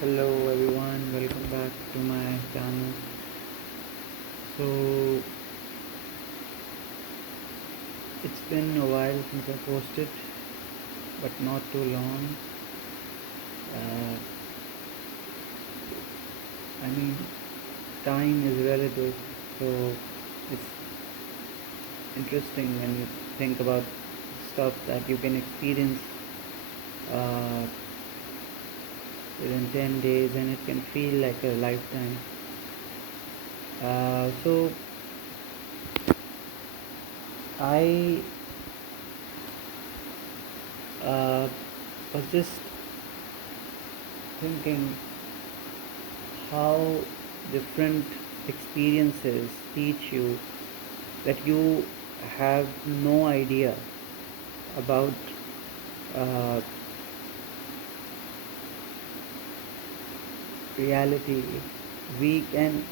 Hello everyone, welcome back to my channel. So it's been a while since I posted, but not too long. Uh, I mean, time is relative, so it's interesting when you think about stuff that you can experience uh, within 10 days and it can feel like a lifetime. So I uh, was just thinking how different experiences teach you that you have no idea about uh, reality. We can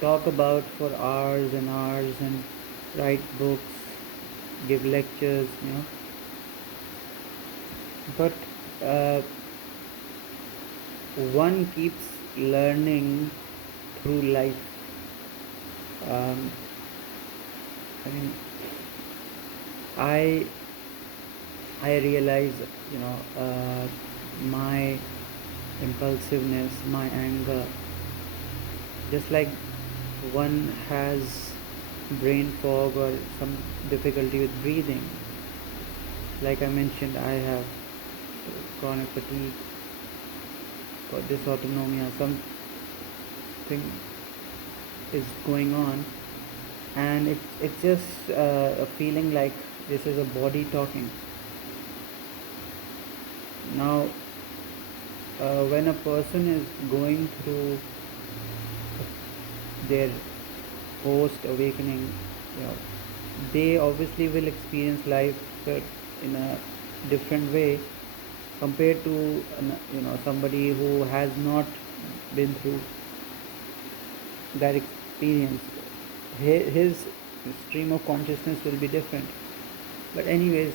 talk about for hours and hours and write books, give lectures, but uh, one keeps learning through life. Um, I mean, I I realize, my impulsiveness, my anger, just like one has brain fog or some difficulty with breathing. Like I mentioned, I have chronic fatigue or dysautonomia, something is going on, and it's just a feeling like this is a body talking. Now, when a person is going through their post awakening, you know, they obviously will experience life in a different way compared to somebody who has not been through that experience. His stream of consciousness will be different. But anyways,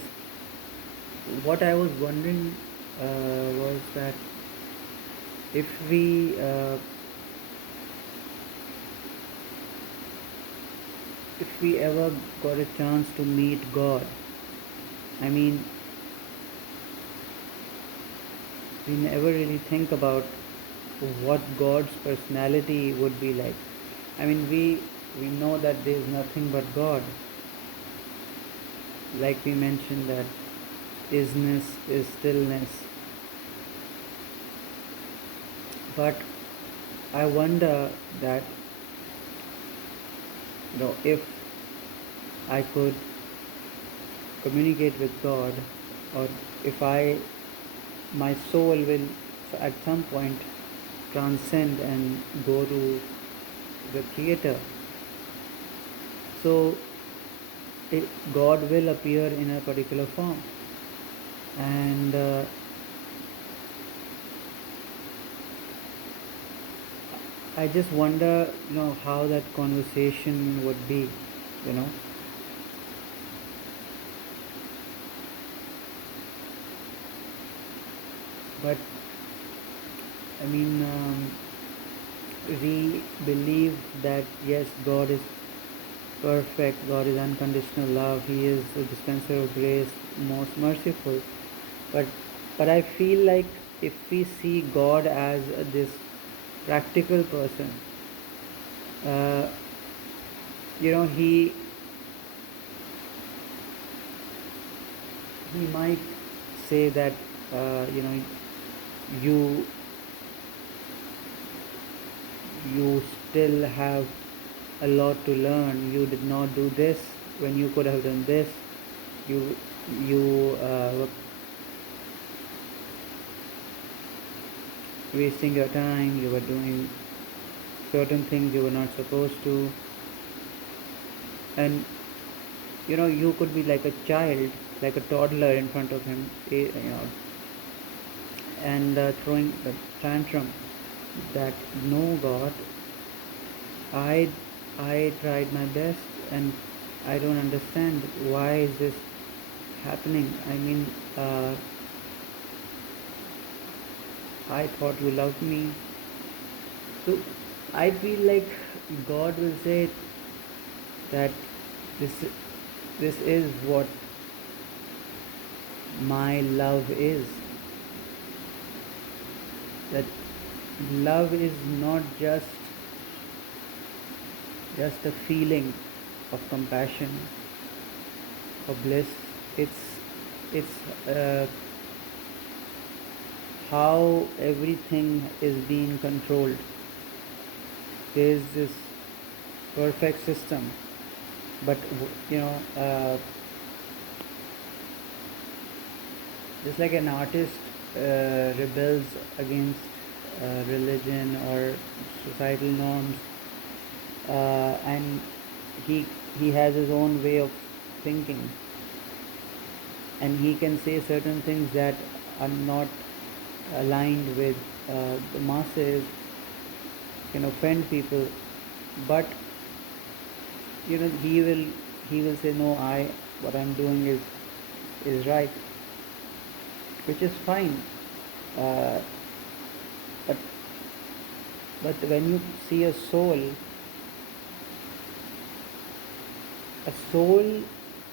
what I was wondering was that if we ever got a chance to meet God, I mean, we never really think about what God's personality would be like. I mean, we know that there is nothing but God. Like we mentioned that isness is stillness. But I wonder that if I could communicate with God, or if my soul will at some point transcend and go to the Creator. So God will appear in a particular form, and I just wonder, how that conversation would be, you know. But I mean, we believe that yes, God is perfect, God is unconditional love, He is the dispenser of grace, most merciful. But I feel like if we see God as this practical person, uh, he might say that you you still have a lot to learn. You did not do this when you could have done this. You were wasting your time. You were doing certain things you were not supposed to, and you could be like a child, like a toddler in front of him, and throwing a tantrum that no God, I I tried my best and I don't understand why is this happening. I mean, I thought you loved me. So I feel like God will say that this this is what my love is. That love is not just a feeling of compassion or bliss. It's how everything is being controlled. There is this perfect system, but just like an artist rebels against religion or societal norms, and he he has his own way of thinking, and he can say certain things that are not aligned with the masses, can offend people, but he will say no, I what I'm doing is right, which is fine. uh, but but when you see a soul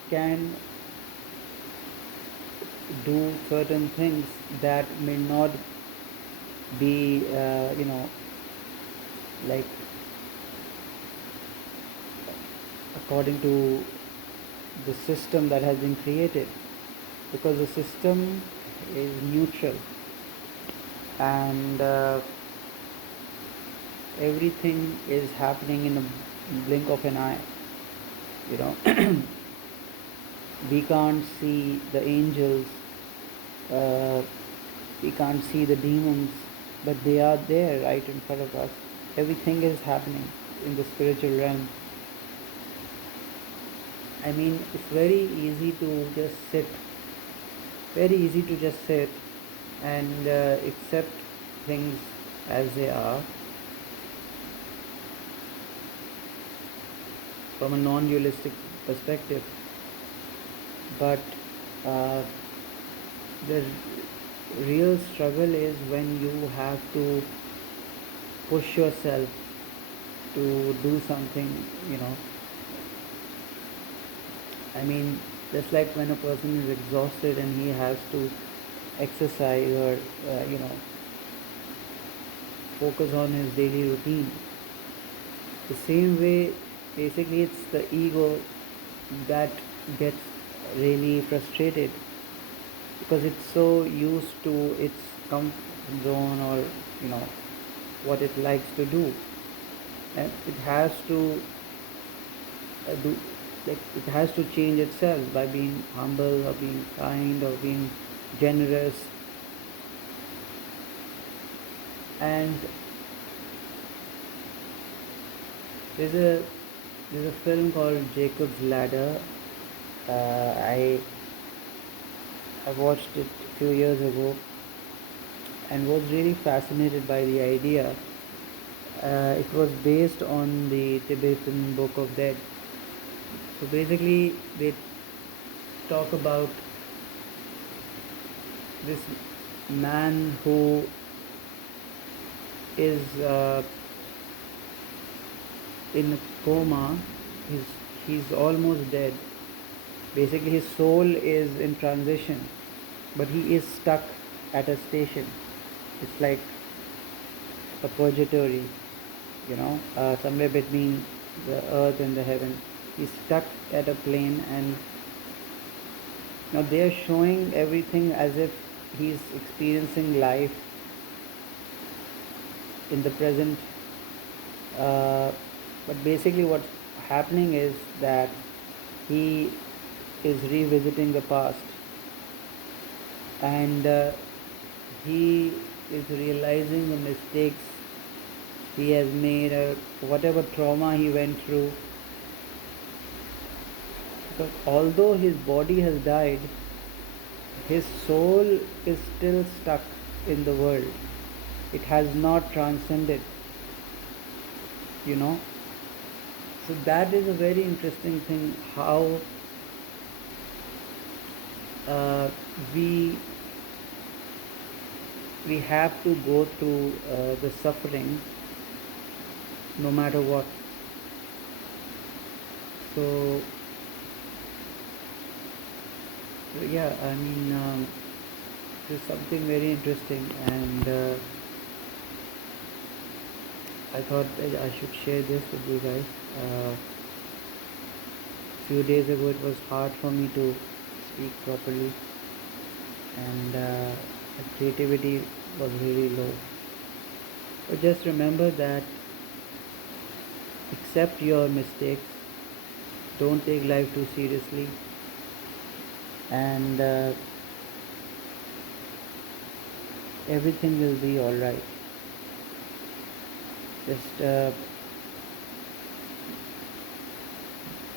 can do certain things that may not be like according to the system that has been created, because the system is neutral, and everything is happening in a blink of an eye. you know we can't see the angels, uh, we can't see the demons, but they are there right in front of us. Everything is happening in the spiritual realm. I mean, it's very easy to just sit and accept things as they are from a non-dualistic perspective. But uh, the real struggle is when you have to push yourself to do something, you know. I mean, just like when a person is exhausted and he has to exercise or, focus on his daily routine. The same way, basically, it's the ego that gets really frustrated because it's so used to its comfort zone, or you know what it likes to do, and it has to do, like, it has to change itself by being humble or being kind or being generous. And there's a there's a film called Jacob's Ladder. uh, i I watched it a few years ago and was really fascinated by the idea. It was based on the Tibetan Book of Dead. So basically, they talk about this man who is in a coma. He's almost dead. Basically, his soul is in transition, but he is stuck at a station. It's like a purgatory, somewhere between the earth and the heaven. He's stuck at a plane, and now they are showing everything as if he's experiencing life in the present. Uh, but basically, what's happening is that he is revisiting the past, and he is realizing the mistakes he has made, or whatever trauma he went through. Because although his body has died, his soul is still stuck in the world. It has not transcended, you know. So that is a very interesting thing, how uh, we we have to go through the suffering no matter what. So yeah, I mean, this is something very interesting, and I thought I should share this with you guys. Few days ago, it was hard for me to speak properly, and the creativity was really low. But just remember that accept your mistakes, don't take life too seriously, and everything will be alright. Just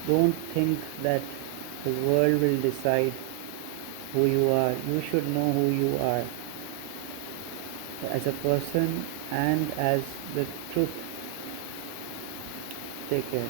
don't think that the world will decide who you are. You should know who you are as a person and as the truth. Take care.